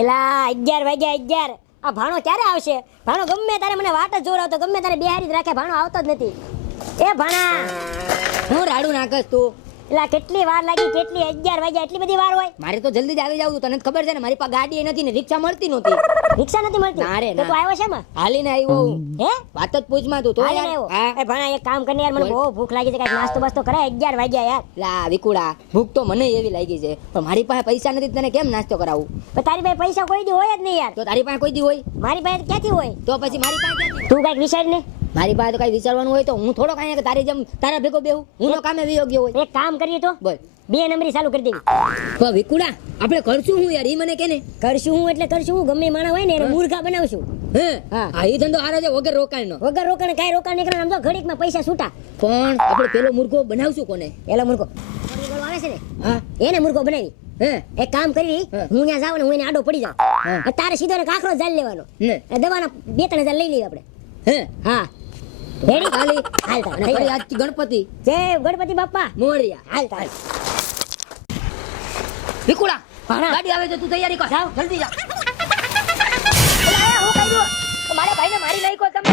એલા 11 વાગ્યા 11 આ ભાણો ક્યારે આવશે? ભાણો ગમે તારે મને વાટ જ જોરાવતો, ગમે તારે બેહારી જ રાખે, ભાણો આવતો જ નથી. એ ભાણા, હું રાડું નાખસ તું. એલા કેટલી વાર લાગી? કેટલી 11 વાગ્યા એટલી બધી વાર હોય? મારે તો જલ્દી જ આવી જાવ, તને જ ખબર છે ને, મારી પાસે ગાડી નથી ને રિક્ષા મળતી નહોતી. રિક્ષા નથી મળતી? ના રે તો ના. તું આવ્યો છે માં? હાલીને આવ્યો હું. હે વાત જ પૂછમાં તું તો હાલીને યાર. આવ્યો? હા. એ ભાણા એક કામ કરીને યાર, મને બોલ. બહુ ભૂખ લાગી છે, કાંઈક નાસ્તો બાસ્તો કરાય. 11 વાગ્યા યાર. લા વિકુડા, ભૂખ તો મને એવી લાગી છે, પણ મારી પાસે પૈસા નથી, તને કેમ નાસ્તો કરાવું? પણ તારી પાસે પૈસા કોઈ દી હોય જ નહીં યાર. તો તારી પાસે કોઈ દી હોય? મારી પાસે ક્યાંથી હોય? તો પછી મારી પાસે ક્યાંથી? તું કાંઈક વિચાર ને. મારી પાસે તો કઈ વિચારવાનું હોય તો હું થોડો કાંઈ કે તારી જેમ તારા ભેગો બેહું. હું તો કામે વિયો ગયો હોય. એક કામ કરીએ તો બોલ. 2 નંબરી ચાલુ કરી દેવી. પણ વિકુડા, આપણે કરશું હું યાર, ઈ મને કે ને. કરશું હું એટલે કરશું હું, ગમે માણા હોય ને એને મૂર્ખા બનાવશું. હે હા. હા, ઈ ધંધો હારો છે વગર રોકાણનો. વગર રોકાણ કાંઈ રોકાણ નહીં કરવાનું, આમ તો ઘડીકમાં પૈસા છૂટા. પણ આપણે પેલો મુર્ગો બનાવશું કોને? પેલો મૂર્ખો આવે છે ને, હા એને મૂર્ખો બનાવી. હે એક કામ કરી, હા. હું ત્યાં જાવ ને હું એને આડો પડી જાઉં. હા. તારે સીધો ને કાકરો જાળી લેવાનો. ને એ દવાના 2-3 હજાર લઈ લઈએ આપણે. હે હા રેડી? ખાલી હાલ તાર, અને થઈ ફરી જાય. આજથી ગણપતિ જય ગણપતિ બાપ્પા. મોરિયા. હાલ તાર. વિકુડા, ભાણા. ગાડી આવે છે, તું તૈયારી કર. જાઓ. જલ્દી જા. હું કહી દઉં, મારા ભાઈને મારી નાખ્યો તમે.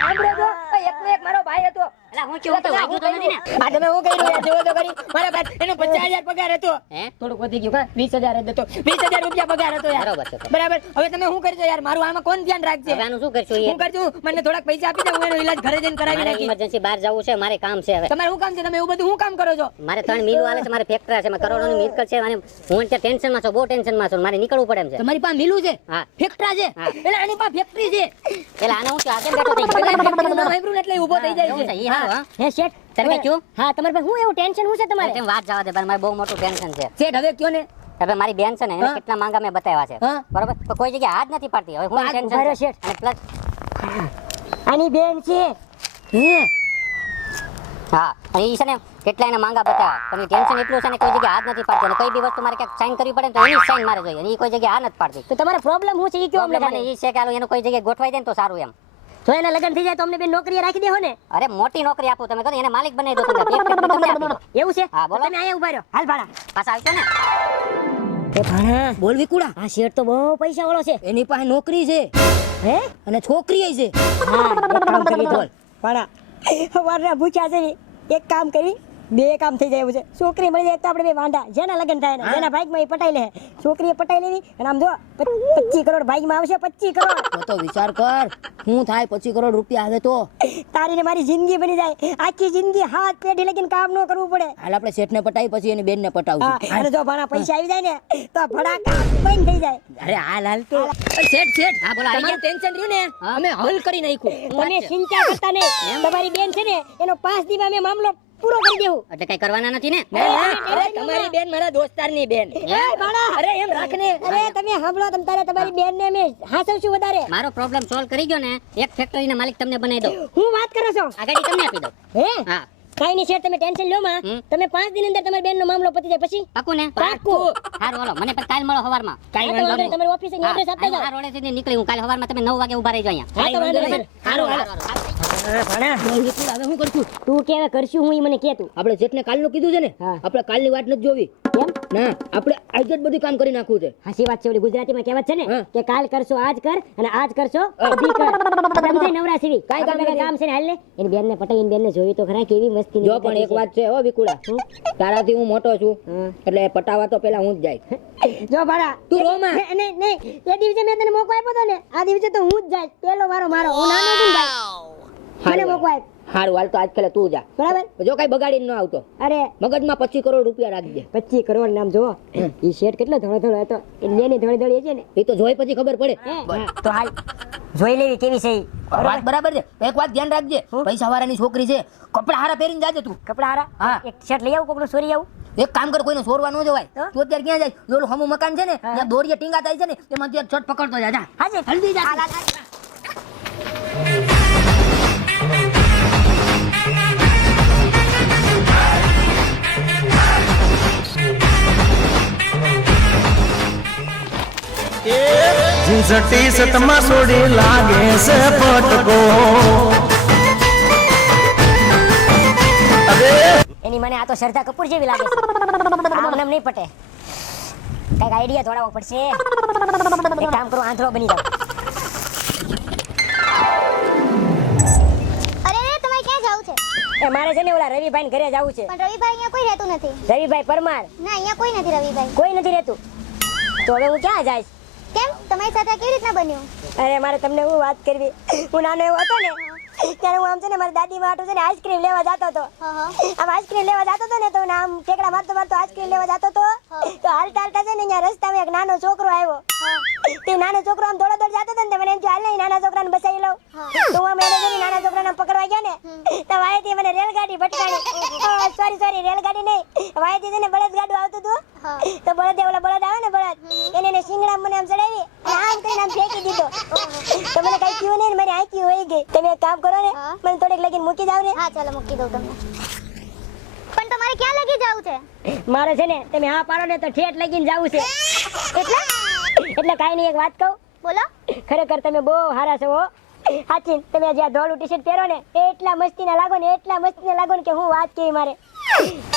સાંભળો તો, એકનો એક મારો ભાઈ હતો. અલા હું કેવું તો વાગ્યું તો નથી ને. આ તમે હું કર્યું યાર, જોવો તો ખરી. મારા ભાઈ એનો 50,000 પગાર હતો. હે? થોડુંક વધી ગયું કા? 20,000 જ હતો. 20,000 રૂપિયા પગાર હતો યાર. બરાબર છે તો. બરાબર. હવે તમે શું કરજો યાર, મારું આમાં કોણ ધ્યાન રાખશે? હવે આનું શું કરશું હું કરજો, મને થોડાક પૈસા આપી દે, હું એનો ઈલાજ ઘરે જઈને કરાવી મારે નાખીશ. ઇમરજન્સી બહાર જવું છે, મારે કામ છે હવે. તમારે શું કામ છે? તમે એવું બધું શું કામ કરો છો? મારે 3 મિલ વાલે છે, મારે ફેક્ટરી છે, મારે કરોડોની મિલકત છે, મારે હું અત્યારે ટેન્શનમાં છું, બહુ ટેન્શનમાં છું, મારે નીકળવું પડે એમ છે. તમારી પાસે મિલું છે? હા. ફેક્ટરા છે? હા. એટલે આની પાસે ફેક્ટરી છે. એટલે આને હું છું, આજે બેઠો થઈ એટલે ગયો. ફેક્ટરીનું નામ સાંભળ્યું ને એટલે ઊભો થઈ જાય એવું છે, છે. ઈ હારું, હા. હે શેઠ, તારે કઈ થયું? હા તમારે પાસે હું એવું ટેન્શન હું છે તમારે? તેમ વાત જવા દે, પણ મારે બહુ મોટું ટેન્શન છે. શેઠ, હવે કયો ને. હવે મારી બેન છે ને, એને હા. કેટલા માંગા મેં બતાવ્યા છે, હા. બરોબર, તો કોઈ જગ્યાએ હાથ નથી પાડતી. હવે હું વાત ટેન્શન ઉભા રહો, છે. અને પ્લસ આની બેન છે. હે હા, અને ઈ છે ને કેટલા એને માંગા બતાવ્યા, પણ ટેન્શન એટલું છે ને કોઈ જગ્યાએ હાથ નથી પાડતી, અને કોઈ બી વસ્તુ મારે ક્યાંક સાઈન કરવી પડે ને તો એની સાઈન મારે જોઈએ, અને ઈ કોઈ જગ્યાએ હાથ નથી પાડતી. તો તમારો પ્રોબ્લેમ શું છે ઈ કયો અમને? મને ઈ છે કે હાલો એનું કોઈ જગ્યાએ ગોઠવાઈ દે ને તો સારું એમ. જો એના લગ્ન થઈ જાય તો અમને બે નોકરી રાખી દેહો ને. અરે મોટી નોકરી આપું, તમે કહો એને માલિક બનાવી દો, તમને તમને આપી દો. એવું છે? હા બોલો. તમે અહીંયા ઉભા રહો. હાલ ભાડા પાછા આવજો ને. એ ભાણા બોલ વિકુડા, આ શેઠ તો બહુ પૈસા વાળો છે. એની પાસે નોકરી છે હે? અને છોકરી છે. હા, એક કામ કરી બોલ. ભાણા હવારના ભૂખ્યા છે ને, એક કામ કરી 2 કામ થઈ જાય એવું છે. છોકરી મળી જાય તો આપણે બે વાંઢા, જેના લગ્ન થાય ને જેના ભાગમાં એ પટાઈ લે. છોકરીએ પટાઈ લેવી, અને આમ જો 25 કરોડ ભાગમાં આવશે. 25 કરોડ તો વિચાર કર, શું થાય 25 કરોડ રૂપિયા આવે તો? તારી ને મારી જિંદગી બની જાય. આખી જિંદગી હાથ પેઢી લગીને કામ ન કરવું પડે. હાલ આપણે શેઠને પટાઈ પછી એની બેનને હા, પટાવશું. અને જો ભાણા પૈસા આવી જાય ને તો ભડાકા બંધ થઈ જાય. અરે હાલ હાલ તો શેઠ શેઠ, હા બોલો. તમારું ટેન્શન રહ્યું ને અમે હલ કરી નાખ્યું. તમે ચિંતા કરતા નહીં, તમારી બેન છે ને એનો 5 દિવસ અમે મામલો પૂરો કરી દેવું. એટલે કઈ કરવાના નથી ને? અરે તમારી બેન મારા દોસ્તારની બેન. એ ભાણા, અરે એમ રાખને. અરે તમે સાંભળો, તમ તારે તમારી બેન ને અમે હાસવશું વધારે. મારો પ્રોબ્લેમ સોલ્વ કરી ગયો ને, એક ફેક્ટરી ના માલિક તમને બનાવી દઉં. હું વાત કરો છો? આ ગાડી તમને આપી દઉં. હે? હા. કાઈ નહીં શેઠ, તમે ટેન્શન લ્યો માં. તમે 5 દિન અંદર તમારી બેન નો મામલો પતી જાય પછી. પાકું ને? પાકું. હારું હાલો, મને પણ કાલ મળો હવારમાં. કાઈ વાંધો નહીં. તમારી ઓફિસે ની એડ્રેસ આપતા જાવ. આ રોડે થી નીકળી હું કાલ હવારમાં તમે 9 વાગે ઊભા રહેજો અહીંયા. હા તો વાંધો નહીં. હારું હાલો. ભાણા હવે શું કરશું? તું કેવા કરશું હું ઈ મને કે તું. આપણે શેઠને કાલનું કીધું છે ને, હા. આપણે કાલની વાત નથી જોવી. કેમ? ના, આપણે આજ જ બધું કામ કરી નાખવું છે. હાસી વાત છે, ઓલી ગુજરાતીમાં કહેવત છે ને હા. કે કાલ કરશો આજ કર અને આજ કરશો અભી કર. સમજાય નવરા સીવી. કાંઈ કામ નથી. કામ છે ને હાલ ને. એની બેનને પટાઈ, એની બેનને જોઈ તો ખરા કેવી મસ્તી. જો પણ એક વાત છે હો વિકુડા, તારાથી હું મોટો છું, હા. એટલે પટાવા તો પેલા હું જ જાય. જો ભાડા તું રોમાં. નહીં નહીં, એ દિવસે મેં તને મોકો આપ્યો તો ને, આ દિવસે તો હું જ જાય. પેલો વારો મારો. હું નાનો છું ને ભાઈ, મને મોકો આપ્યો. હારું હાલ તો આજકાલ તું જા. બરાબર? જો કઈ બગાડીને ન આવતો. અરે મગજમાં 25 કરોડ રૂપિયા રાખજે. 25 કરોડ નામ જો. ઈ શેઠ કેટલો ધોળો ધોળો હતો. એ લેની ધોળી ધોળી છે ને. એ તો જોઈ પછી ખબર પડે. તો હાલ જોઈ લેવી કેવી છે ઈ. વાત બરાબર છે. એક વાત ધ્યાન રાખજે, પૈસા વાળાની છોકરી છે, કપડા હારા પહેરીને જાજે તું. કપડા હારા? હા. એક શર્ટ લઈ આવું, કોકનું સોરી આવું. એક કામ કર, કોઈને સોરવા ન જવાય. તો? તું અત્યારે ક્યાં જાય? ઓલું હમું મકાન છે ને, ત્યાં દોરીએ ટીંગા થાય છે ને, તેમાં તું એક છોટ પકડતો જા. જા. હાજી જલ્દી જા. જીન્સ ટી શર્ટમાં સોડી લાગે છે ફટકો. એની મને આ તો શ્રદ્ધા કપૂર જેવી લાગે છે. આમ નામ નહીં પટે. કઈક આઈડિયા થોડાવો પડશે. એક કામ કરો, આંધળો બની જાઓ. અરે રે તમારે ક્યાં જાવું છે? એ મારે છે ને ઓલા રવિભાઈ ઘરે જવું છે. પણ રવિભાઈ અહીંયા કોઈ રહેતું નથી. રવિભાઈ પરમાર ના અહીંયા કોઈ નથી રવિભાઈ. કોઈ નથી રહેતું. તો હવે હું ક્યાં જઈશ? કેમ તમારી સાથે આ કેવી રીતના બન્યું? અરે મારે તમને હું વાત કરવી. હું નાનો એવો હતો ને ત્યારે હું આમ છે ને મારી દાદી માટે છે ને આઈસ્ક્રીમ લેવા જતો હતો. હા આમ આઈસ્ક્રીમ લેવા જતો હતો ને તો આમ ઠેકડા મારતો મારતો આઈસ્ક્રીમ લેવા જતો હતો. તો હાલતા હાલતા છે ને અહીંયા રસ્તામાં એક નાનો છોકરો આવ્યો. તે નાનો છોકરો આમ દોડો દોડ જતો હતો ને તો મને એમ થયું હાલ ને નાના છોકરાને બચાવી લઉં. તો હું આમ એને જઈને નાના છોકરાને પકડવા ગયો ને તો વાયથી મને રેલગાડી ભટકાણી. સોરી રેલગાડી નહીં, વાયથી છે ને બળદગાડું આવતું હતું. તો બળદ ઓલા બળદ આવે ને બળદ એને શિંગડા મને આમ ચડાવી અને આમ કરીને આમ ફેંકી દીધો. તો મને કઈ થયું નહીં ને મારી આંખી વહી ગઈ. તમે એક કામ કરો ને મને થોડીક લગીને મૂકી જાવ ને. હા ચાલો મૂકી દઉં તમને. પણ તમારે ક્યાં લગી જાવું છે? મારે છે ને તમે હા પાડો ને તો ઠેઠ લગીને જાવું છે. એટલે કાઈ નહીં, એક વાત કહું. બોલો. ખરેખર તમે બહુ સારા છો હો. સાચી તમે જે આ ધોળું ટી-શર્ટ પહેરો ને એટલા મસ્તીના લાગો ને કે હું વાત કેવી મારે.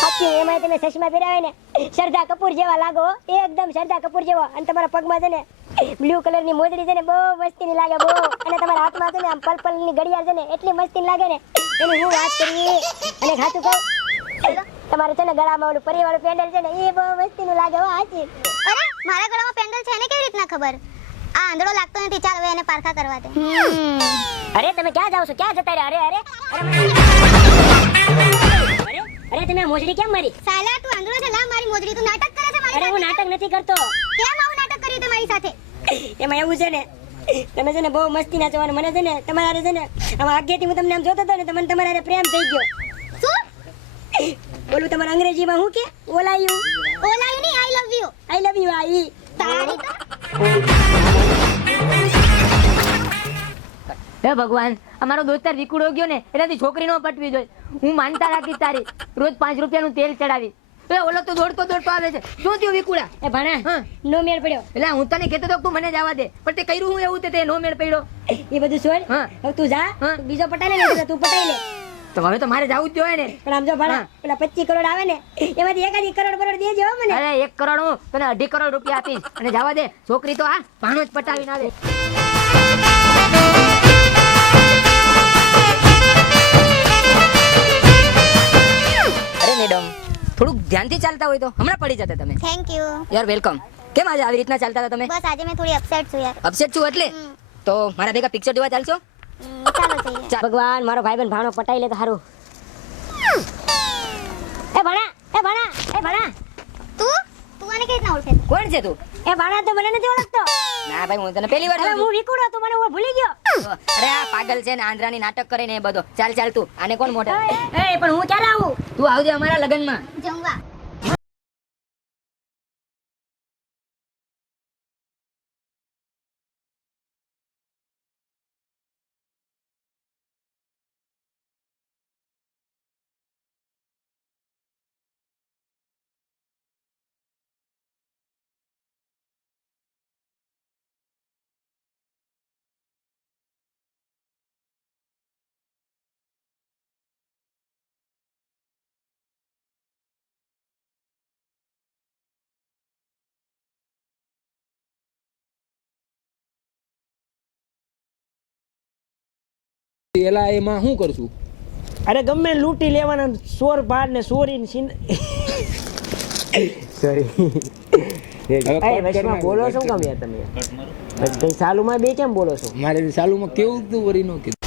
સાચી એમાં તમે ચશ્મા પહેરાવે ને શ્રદ્ધા કપૂર જેવા લાગો હો. એકદમ શ્રદ્ધા કપૂર જેવો. અને તમારા પગમાં છે ને બ્લુ કલરની મોજડી છે ને બહુ મસ્તીની લાગે બહુ. અને તમારા હાથમાં છે ને આમ પર્પલની ઘડિયાળ છે ને એટલી મસ્તીની લાગે ને એની હું વાત કરી. અને ખાતું કહું તમારે છે ને ગળામાં ઓલું પરિવાળું પેન્ડલ છે ને એ બહુ મસ્તીનું લાગે હો. સાચી. અરે મારા ગળામાં પેન્ડલ છે એને કેવી રીતના ખબર? આ આંધળો લાગતો નથી. ચાલ હવે એને પારખા કરવા દે. અરે તમે ક્યાં જાવ છો? ક્યાં જતા રહ્યા? અરે તમે આ મોજડી કેમ મારી? સાલા તું આંધળો છે. લા મારી મોજડી. તું નાટક કરે છે મારી અરે હું સાથે. નાટક નથી કરતો. કેમ આવું નાટક કર્યું તે મારી સાથે? એમાં એવું છે ને તમે છે ને બહુ મસ્તી ના છો અને મને છે ને તમારે છે ને આમ આગેથી હું તમને આમ જોતો હતો ને તો મને તમારા હારે પ્રેમ થઈ ગયો. શું? બોલું તમારે અંગ્રેજીમાં હું કે ઓલાયું ઓલાયું નહીં, આઈ love you. I love you I. તારી તો હે ભગવાન, અમારો દોસ્તાર વિકુડો ગયો ને એનાથી છોકરી નો પટવી જોઈએ. હું માનતા રાખી તારી રોજ 5 રૂપિયાનું તેલ ચડાવી. એ ઓલો તો દોડતો આવે છે. શું થયું વિકુડા? એ ભાણા હા. નો મેળ પડ્યો. એટલે હું તને કહેતો તો તું મને જવા દે, પણ તે કર્યું હું એવું તે નો મેળ પડ્યો. એ બધું છોડ. હા. હવે તું જા. હા. બીજો પટાઈ લે ને તું પટાઈ લે. તો હવે તો મારે જવું જ જોઈએ ને. પણ આમ જો ભાણા પેલા 25 કરોડ આવે ને એમાંથી એકાદી કરોડ બરોડ દેજો હો મને. અરે 1 કરોડ હું તને 2.5 કરોડ રૂપિયા આપીશ અને જવા દે. છોકરી તો આ ભાણો જ પટાવીને આવે. અરે મેડમ, થોડુંક ધ્યાનથી ચાલતા હોય તો હમણાં પડી જતા તમે. Thank you. યાર વેલકમ. કેમ આજે આવી રીતના ચાલતા હતા તમે? બસ આજે મેં થોડી અપસેટ છું યાર. અપસેટ છું એટલે? તો મારા ભેગા પિક્ચર જોવા ચાલશો? ચાલો જઈએ. ચાલ. ભગવાન મારો ભાઈબંધ ભાણો પટાઈ લે તો સારું. એ ભાણા તું આને કેવી રીતના ઓળખે છે? કોણ છે તું? એ ભાણા તો મને નથી ઓળખતો. ના ભાઈ, હું તને પહેલી વાર અરે જોઉં હું વિકુડો તું મને ભૂલી ગયો. છું. અરે આ પાગલ છે ને આંધ્રાની નાટક કરે ને એ બધો. ચાલ તું. આને કોણ મોઢે? એ પણ હું ક્યારે આવું? તું આવજે અમારા લગનમાં. જમવા. એલા એમાં શું કરશું? અરે ગમે લૂંટી લેવાના સોર ભાર ને સોરી ને સોરી વચમાં બોલો છો કેમ યાર તમે? કઈ ચાલુમાં બે કેમ બોલો છો? મારે ચાલુમાં કેવું તું વરી નો કીધું.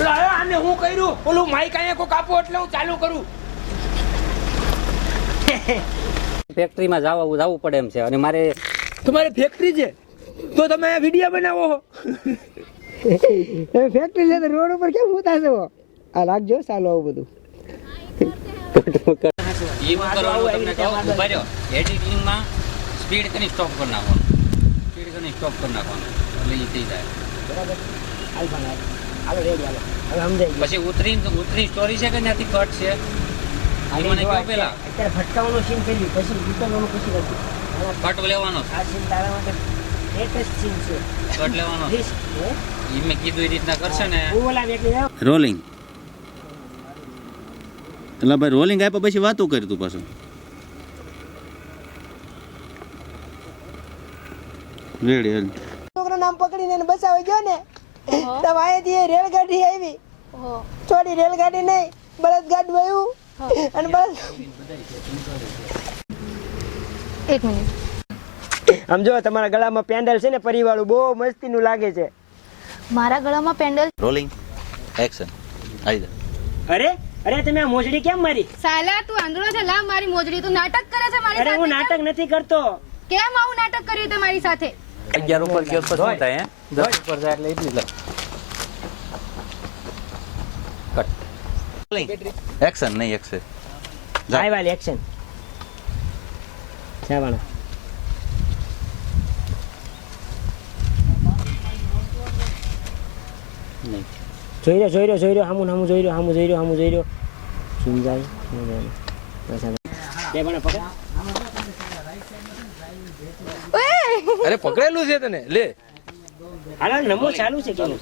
ઓલા આને હું કર્યું? ઓલું માઈક અહીંયા કોક આપો એટલે હું ચાલુ કરું. ફેક્ટરીમાં જવું પડે એમ છે અને મારે તમારી ફેક્ટરી છે તો તમે વિડીયો બનાવો છો. ફેક્ટરી છે તો રોડ ઉપર કેમ ઉતા છો? આ રાખજો ચાલો આવું બધું. એવું કરવાનું તમને કહું. ઉભા રહ્યો. એડિટિંગમાં સ્પીડ કરી સ્ટોપ કરી નાખવાનું. એટલે એ થઈ જાય. પછી ઉતરી સ્ટોરી છે કે ત્યાંથી કટ છે એ મને કહો પેલા. અત્યારે ભટકાવાનો સીન કર્યું પછી ઉતરવાનું પછી કરશું. કટ લેવાનો આ સીન તારા માટે લેટેસ્ટ સીન છે. કટ લેવાનો એ મેં કીધું એ રીતના કરશે ને. ઓલા વ્યક્તિ રોલિંગ. એટલે ભાઈ રોલિંગ આપ્યા પછી વાતો કરી તું પાછું. રેડી હાલ. છોકરો નામ પકડીને એને બસાવી ગયો ને તો અહીંયાથી એ રેલગાડી આવી થોડી રેલગાડી નહીં બળદગાડું આવ્યું અને બળદ એક મિનિટ આમ જો તમારા ગળામાં પેન્ડલ છે ને પરિવાળું બહુ મસ્તીનું લાગે છે. મારા ગળામાં પેન્ડલ રોલિંગ એક્શન આવી જા. અરે અરે તમે આ મોજડી કેમ મારી? સાલા તું આંધળો છે લા મારી મોજડી તું નાટક કરે છે મારી અરે હું નાટક નથી કરતો. કેમ આવું નાટક કર્યું તે મારી સાથે 11 ઉપર ગયો પછી શું થાય હે? 10 ઉપર જાય એટલે એટલી જ લે. કટ. રોલિંગ એક્શન નહીં એક્શન. આઈ વાલી એક્શન. જાવાના. નહીં. જોઈ રહ્યો હામું જોઈ રહ્યો સમજાય બે બના પકડ. અરે પકડેલું છે તને લે હાલો નમો ચાલુ છે કેમ?